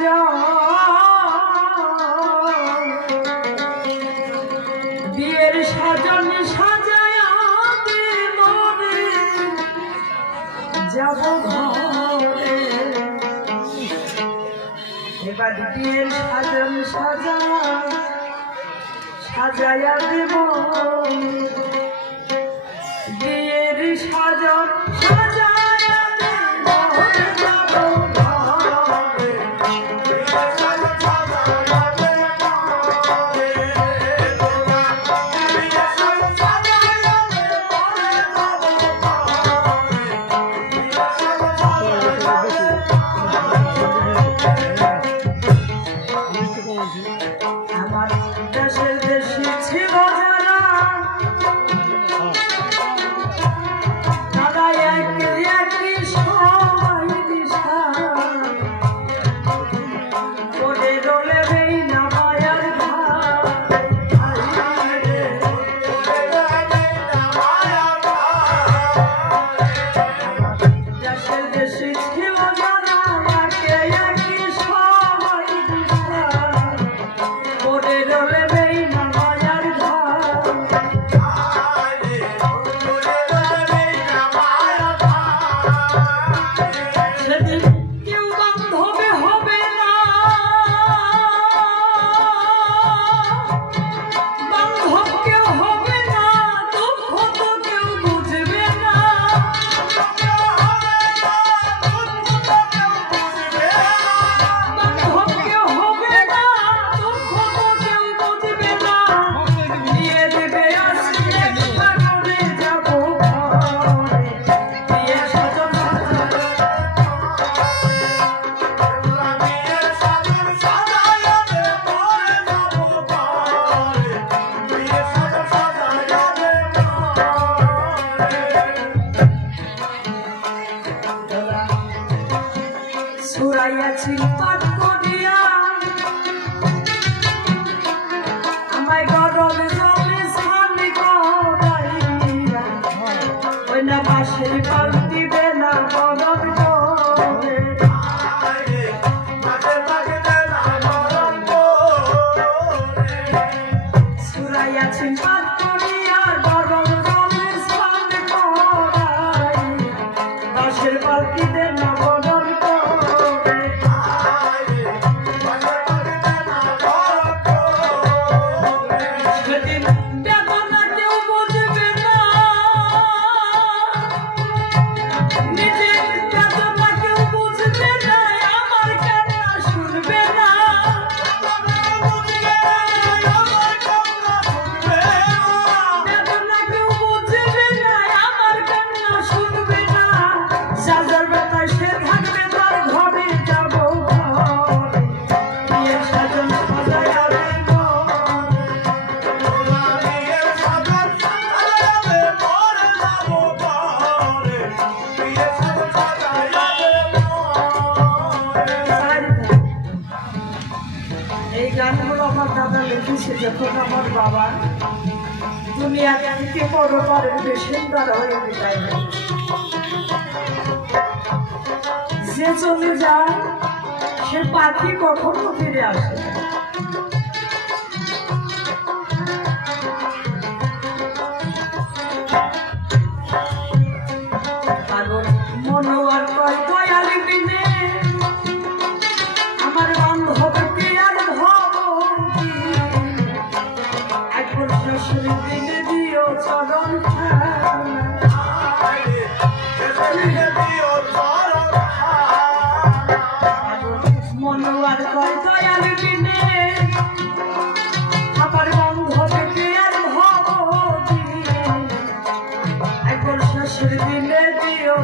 সাজা বিয়ের সাজন সাজায়া মনে যাব ঘরে এবার বিয়ের সাজন সাজায়া দেব বিয়ের সাজন সাজায়া দেব আমার দেশের দেশি ছিল যারা দাদা একই সবাই দিশা করে রোলে নেই না মায়ার দেশের দেশি ছিল যারা একই সবাই দিশা করে রোলে নেই না মায়ার সেদিন কেউ বান্ধবে হবে না বান্ধব কেউ হবে না দুঃখ তো কেউ বুঝবে না বান্ধব কেউ হবে না দুঃখ তো কেউ বুঝবে না দিয়ে দেবে আসিয়ে সাগরে যাব ঘরে দিয়ে সাজন সুরাইয়াছি পাঠ করিয়া আমায় গরমে জলে স্নান করাইয়া ওই না বাঁশের বালতি বেলা গরম করে সুরাইয়াছি পাঠ করিয়া গরম জলে স্নান করাইয়া বাঁশের বালতি বেলা গরম করে সেদিন বেদনা কেউ বুঝবে না নিজের বেদনা কেউ বুঝবে না আমার কান্না শুনবে না বেদনা কেউ বুঝবে না আমার কান্না শুনবে না সাজার বেতায় সে থাকবে তার ঘরে যাব ঘরে বিয়ের সাজন সাজায়া দেব এই গানগুলো আমার দাদা লিখেছে যখন আমার বাবা দুনিয়া থেকে পরপারের বেশিন্দার হয়ে বিদায় নেয় যে চলে যায় সে পাখি কখনো ফিরে আসে না পাগল মনোয়ার কয় দয়ালি বিনে আমার বান্ধবকে আর ভবতি এখন শ্বশুর দিনে দিও চরণ মনোয়ার কয় দয়ালি বিনে আমার বান্ধবকে আর ভবতি এখন শ্বশুর দিনে দিও